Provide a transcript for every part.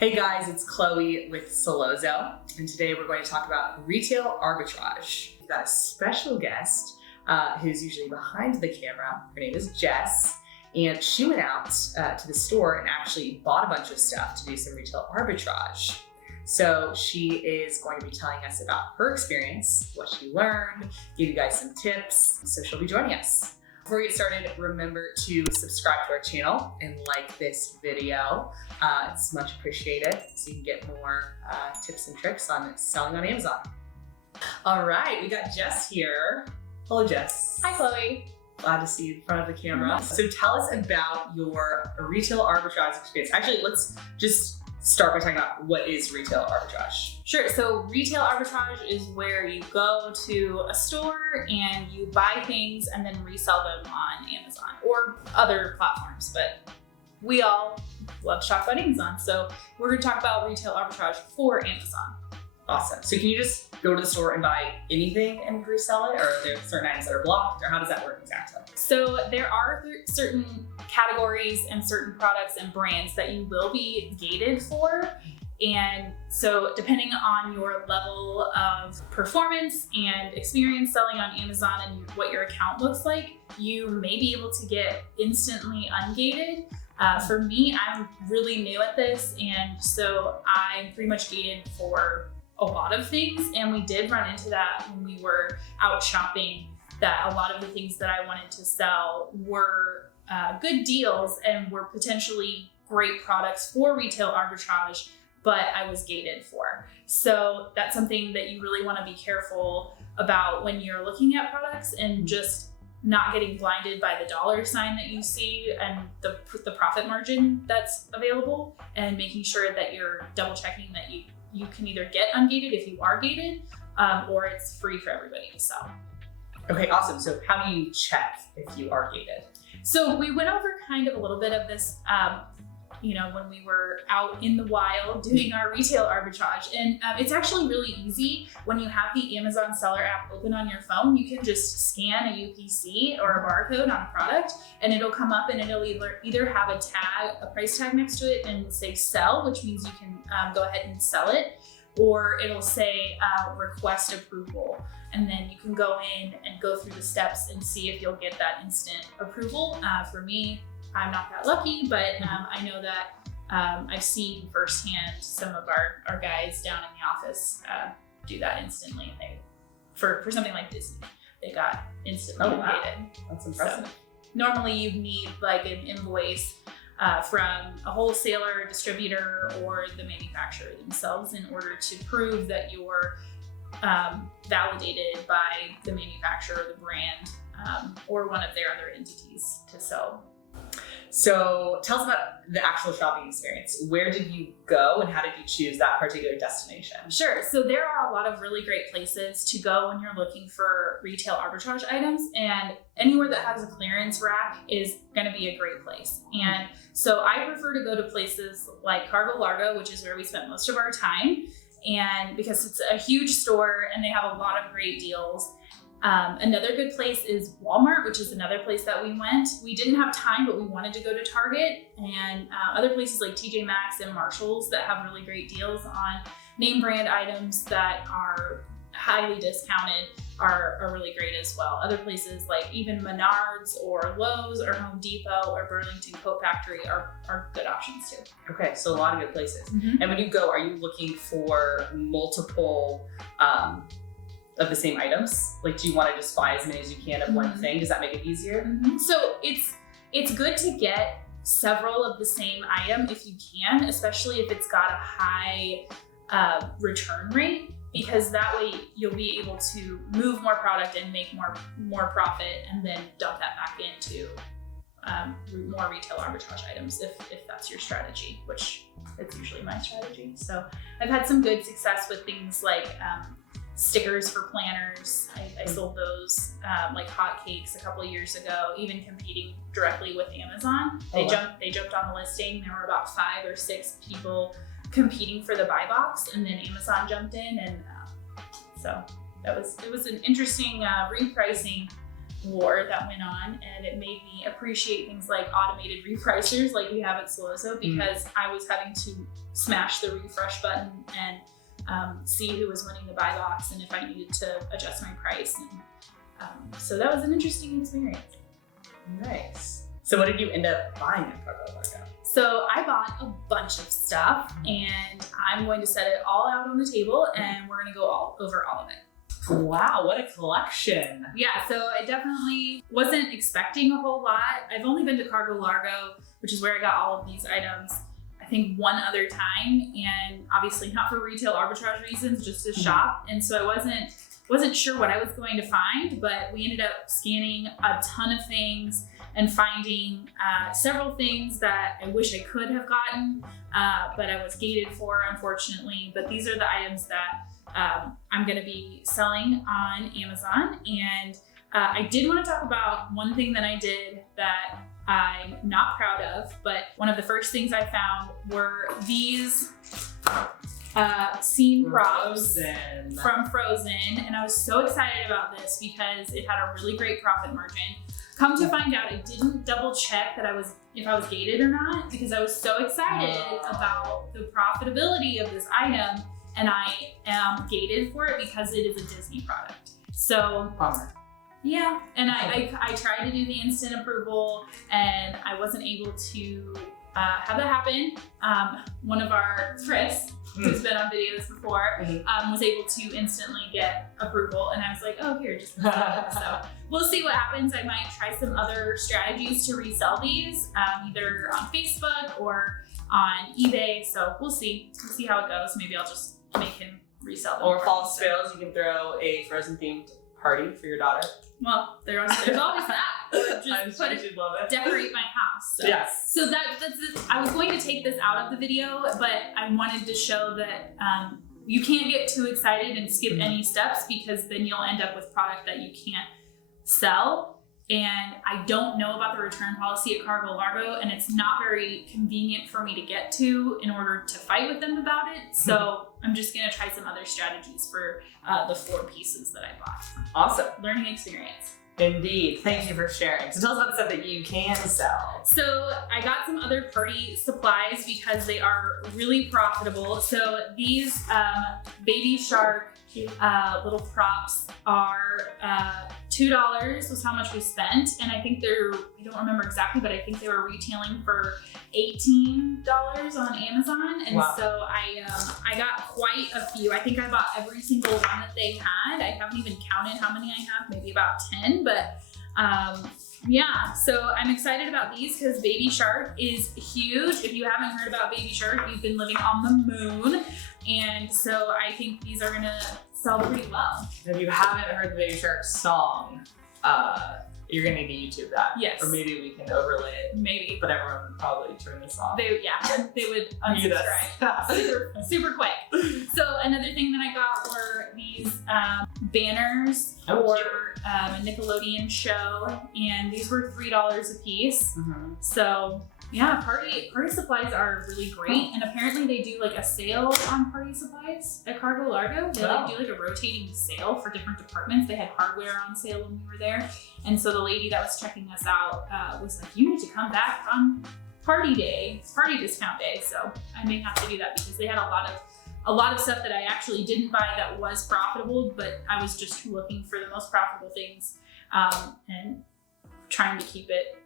Hey guys, it's Chloe with Solozo, and today we're going to talk about retail arbitrage. We've got a special guest who's usually behind the camera. Her name is Jess, and she went out to the store and actually bought a bunch of stuff to do some retail arbitrage. So she is going to be telling us about her experience, what she learned, give you guys some tips. So she'll be joining us. Before we get started, remember to subscribe to our channel and like this video. It's much appreciated, so you can get more tips and tricks on selling on Amazon. All right, we got Jess here. Hello, Jess. Hi, Chloe. Glad to see you in front of the camera. So tell us about your retail arbitrage experience. Actually, let's just start by talking about what is retail arbitrage. Sure, so retail arbitrage is where you go to a store and you buy things and then resell them on Amazon or other platforms, but we all love to talk about Amazon. So we're gonna talk about retail arbitrage for Amazon. Awesome. So can you just go to the store and buy anything and resell it? Or are there certain items that are blocked, or how does that work exactly? So there are certain categories and certain products and brands that you will be gated for. And so depending on your level of performance and experience selling on Amazon and what your account looks like, you may be able to get instantly ungated. For me, I'm really new at this, and so I'm pretty much gated for a lot of things. And we did run into that when we were out shopping, that a lot of the things that I wanted to sell were good deals and were potentially great products for retail arbitrage, but I was gated for. So that's something that you really want to be careful about when you're looking at products, and just not getting blinded by the dollar sign that you see and the profit margin that's available, and making sure that you're double checking that you can either get ungated if you are gated, or it's free for everybody to sell. Okay, awesome. So how do you check if you are gated? So we went over kind of a little bit of this, when we were out in the wild doing our retail arbitrage. And it's actually really easy. When you have the Amazon seller app open on your phone, you can just scan a UPC or a barcode on a product, and it'll come up and it'll either have a price tag next to it and say sell, which means you can go ahead and sell it, or it'll say request approval. And then you can go in and go through the steps and see if you'll get that instant approval. For me, I'm not that lucky, but I know that I've seen firsthand some of our guys down in the office do that instantly. For something like Disney, they got instantly gated. That's impressive. So, normally you'd need like an invoice from a wholesaler, distributor, or the manufacturer themselves in order to prove that you're validated by the manufacturer, the brand, or one of their other entities to sell. So tell us about the actual shopping experience. Where did you go, and how did you choose that particular destination? Sure. So there are a lot of really great places to go when you're looking for retail arbitrage items, and anywhere that has a clearance rack is going to be a great place. And so I prefer to go to places like Cargo Largo, which is where we spent most of our time, and because it's a huge store and they have a lot of great deals. Another good place is Walmart, which is another place that we went. We didn't have time, but we wanted to go to Target, and other places like TJ Maxx and Marshalls that have really great deals on name brand items that are highly discounted are really great as well. Other places like even Menards or Lowe's or Home Depot or Burlington Coat Factory are good options too. Okay, so a lot of good places. Mm-hmm. And when you go, are you looking for multiple of the same items? Like, do you want to just buy as many as you can of one thing? Does that make it easier? Mm-hmm. So it's good to get several of the same item if you can, especially if it's got a high return rate, because that way you'll be able to move more product and make more profit, and then dump that back into more retail arbitrage items if that's your strategy, which it's usually my strategy. So I've had some good success with things like stickers for planners. I sold those like hotcakes a couple of years ago, even competing directly with Amazon. They jumped on the listing. There were about 5 or 6 people competing for the buy box, and then Amazon jumped in, and so it was an interesting repricing war that went on, and it made me appreciate things like automated repricers like we have at Solozo, because I was having to smash the refresh button and see who was winning the buy box and if I needed to adjust my price. And so that was an interesting experience. Nice. So what did you end up buying at Cargo Largo? So I bought a bunch of stuff, and I'm going to set it all out on the table, and we're going to go over all of it. Wow, what a collection. Yeah, so I definitely wasn't expecting a whole lot. I've only been to Cargo Largo, which is where I got all of these items, I think one other time, and obviously not for retail arbitrage reasons, just to shop. And so I wasn't sure what I was going to find, but we ended up scanning a ton of things and finding several things that I wish I could have gotten, but I was gated for, unfortunately. But these are the items that I'm going to be selling on Amazon. And I did want to talk about one thing that I did that I'm not proud of, but one of the first things I found were these scene props from Frozen. And I was so excited about this because it had a really great profit margin. Come to find out, I didn't double check that if I was gated or not, because I was so excited about the profitability of this item, and I am gated for it because it is a Disney product. So bummer. Yeah, and I tried to do the instant approval, and I wasn't able to have that happen. One of our Chris, who's been on videos before, was able to instantly get approval, and I was like, oh, here, just so we'll see what happens. I might try some other strategies to resell these, either on Facebook or on eBay. So we'll see how it goes. Maybe I'll just make him resell them. Or false fails, you can throw a Frozen themed party for your daughter. Well, there's always that. Or just decorate my house. So, yes. So that's it. I was going to take this out of the video, but I wanted to show that you can't get too excited and skip any steps, because then you'll end up with product that you can't sell. And I don't know about the return policy at Cargo Largo, and it's not very convenient for me to get to in order to fight with them about it. So I'm just gonna try some other strategies for the 4 pieces that I bought. Awesome. Learning experience. Indeed. Thank you for sharing. So tell us about the stuff that you can sell. So I got some other party supplies because they are really profitable. So these baby shark little props are $2 was how much we spent, and I think I don't remember exactly, but I think they were retailing for $18 on Amazon. And so I got quite a few. I think I bought every single one that they had. I haven't even counted how many I have, maybe about 10, but yeah, so I'm excited about these because Baby Shark is huge. If you haven't heard about Baby Shark, you've been living on the moon. And so I think these are gonna sell pretty well. If you haven't heard the Baby Shark song, you're gonna need to YouTube that. Yes. Or maybe we can overlay it. Maybe. But everyone would probably turn this off. They would unsubscribe super quick. So another thing that I got were these banners for a Nickelodeon show, and these were $3 a piece. So yeah, party supplies are really great, and apparently they do like a sale on party supplies at Cargo Largo. They do like a rotating sale for different departments. They had hardware on sale when we were there, and so the lady that was checking us out was like, "You need to come back on party day, party discount day." So I may have to do that because they had a lot of stuff that I actually didn't buy that was profitable, but I was just looking for the most profitable things and trying to keep it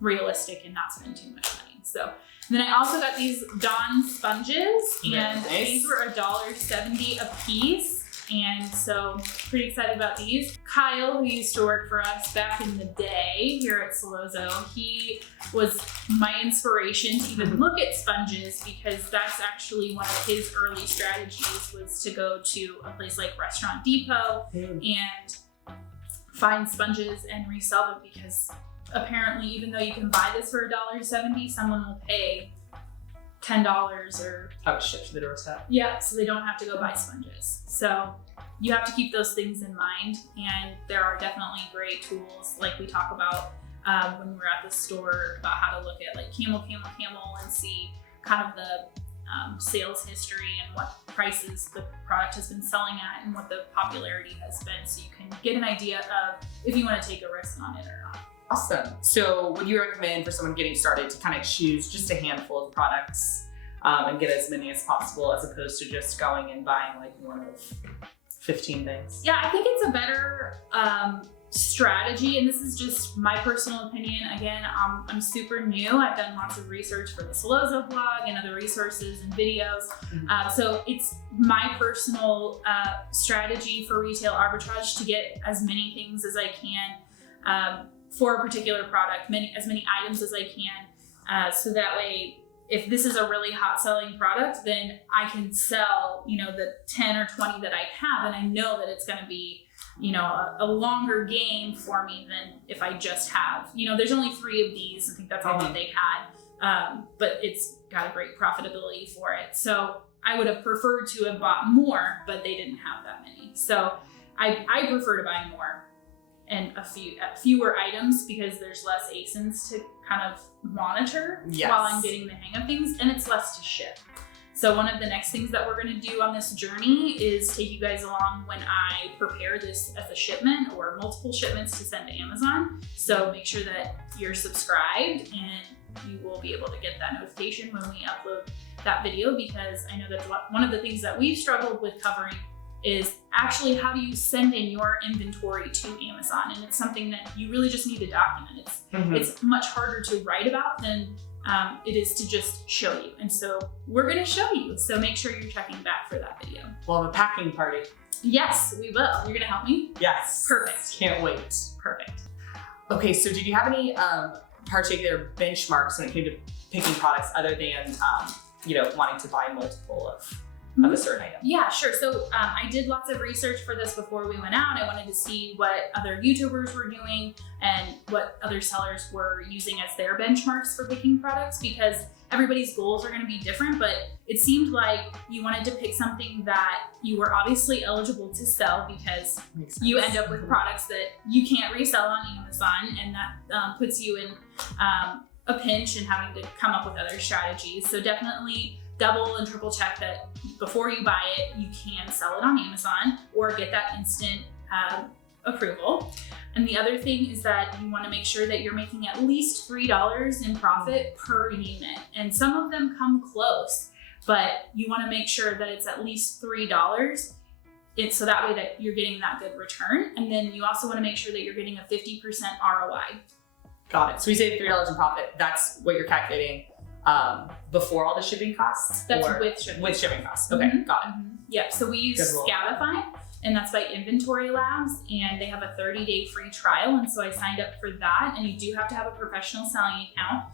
realistic and not spend too much money. So then I also got these Dawn sponges, and these were $1.70 a piece. And so pretty excited about these. Kyle, who used to work for us back in the day here at Solozo, he was my inspiration to even look at sponges, because that's actually one of his early strategies, was to go to a place like Restaurant Depot and find sponges and resell them, because apparently, even though you can buy this for $1.70, someone will pay $10 or have it shipped to the doorstep. Yeah, so they don't have to go buy sponges. So you have to keep those things in mind, and there are definitely great tools like we talk about when we're at the store about how to look at like camel, and see kind of the sales history and what prices the product has been selling at and what the popularity has been, so you can get an idea of if you want to take a risk on it or not. Awesome. So would you recommend for someone getting started to kind of choose just a handful of products and get as many as possible, as opposed to just going and buying like one of 15 things? Yeah, I think it's a better strategy, and this is just my personal opinion. Again, I'm super new. I've done lots of research for the Solozo blog and other resources and videos. So it's my personal strategy for retail arbitrage to get as many things as I can for a particular product, as many items as I can, so that way, if this is a really hot selling product, then I can sell, the 10 or 20 that I have, and I know that it's going to be, a longer game for me than if I just have, there's only 3 of these. I think that's all that they had, but it's got a great profitability for it. So I would have preferred to have bought more, but they didn't have that many. So I prefer to buy more and fewer items, because there's less ASINs to kind of monitor while I'm getting the hang of things, and it's less to ship. So one of the next things that we're going to do on this journey is take you guys along when I prepare this as a shipment or multiple shipments to send to Amazon. So make sure that you're subscribed, and you will be able to get that notification when we upload that video, because I know that one of the things that we've struggled with covering is actually how do you send in your inventory to Amazon, and it's something that you really just need to document. It's much harder to write about than it is to just show you, and so we're going to show you. So make sure you're checking back for that video. We'll have a packing party. Yes, we will. You're going to help me? Yes. Perfect. Can't wait. Perfect. Okay, so did you have any particular benchmarks when it came to picking products, other than wanting to buy multiple of a certain item? Yeah, sure. So I did lots of research for this before we went out. I wanted to see what other YouTubers were doing and what other sellers were using as their benchmarks for picking products, because everybody's goals are going to be different, but it seemed like you wanted to pick something that you were obviously eligible to sell, because you end up with products that you can't resell on Amazon, and that puts you in a pinch and having to come up with other strategies. So definitely double and triple check that before you buy it, you can sell it on Amazon or get that instant approval. And the other thing is that you want to make sure that you're making at least $3 in profit per unit. And some of them come close, but you want to make sure that it's at least $3. So that way that you're getting that good return. And then you also want to make sure that you're getting a 50% ROI. Got it. So we say $3 in profit. That's what you're calculating before all the shipping costs? That's with shipping. With shipping costs. Okay, got it. Yep. So we use Scabify, and that's by Inventory Labs, and they have a 30-day free trial. And so I signed up for that, and you do have to have a professional selling account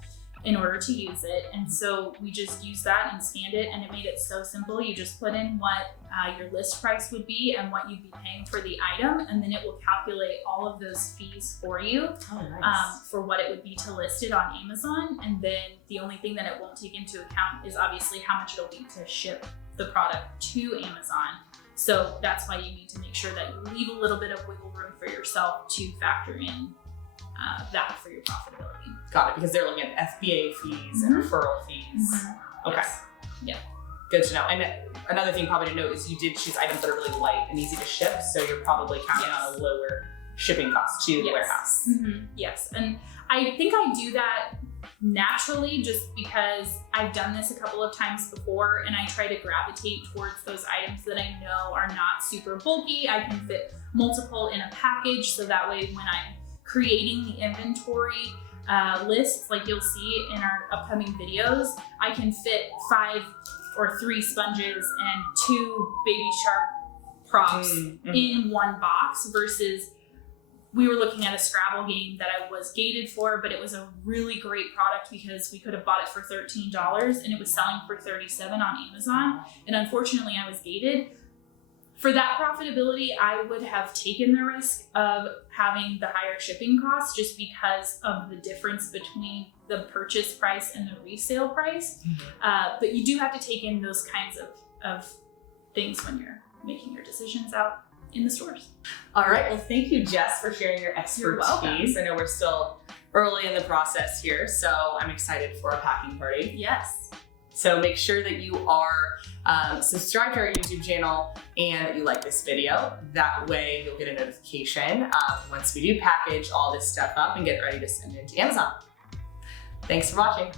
in order to use it. And so we just used that and scanned it, and it made it so simple. You just put in what your list price would be and what you'd be paying for the item, and then it will calculate all of those fees for you. Oh, nice. For what it would be to list it on Amazon. And then the only thing that it won't take into account is obviously how much it'll be to ship the product to Amazon. So that's why you need to make sure that you leave a little bit of wiggle room for yourself to factor in that for your profitability. Got it, because they're looking at FBA fees and referral fees. Okay. Yes. Yeah. Good to know. And another thing probably to note is you did choose items that are really light and easy to ship, so you're probably counting on a lower shipping cost to the warehouse. Yes, and I think I do that naturally just because I've done this a couple of times before, and I try to gravitate towards those items that I know are not super bulky. I can fit multiple in a package, so that way when I'm creating the inventory lists, like you'll see in our upcoming videos, I can fit 5 or 3 sponges and 2 baby shark props in one box, versus we were looking at a Scrabble game that I was gated for, but it was a really great product because we could have bought it for $13 and it was selling for $37 on Amazon. And unfortunately I was gated. For that profitability, I would have taken the risk of having the higher shipping costs just because of the difference between the purchase price and the resale price. But you do have to take in those kinds of things when you're making your decisions out in the stores. All right. Well, thank you, Jess, for sharing your expertise. You're welcome. I know we're still early in the process here, so I'm excited for a packing party. Yes. So make sure that you are subscribed to our YouTube channel and that you like this video. That way you'll get a notification once we do package all this stuff up and get ready to send it to Amazon. Thanks for watching.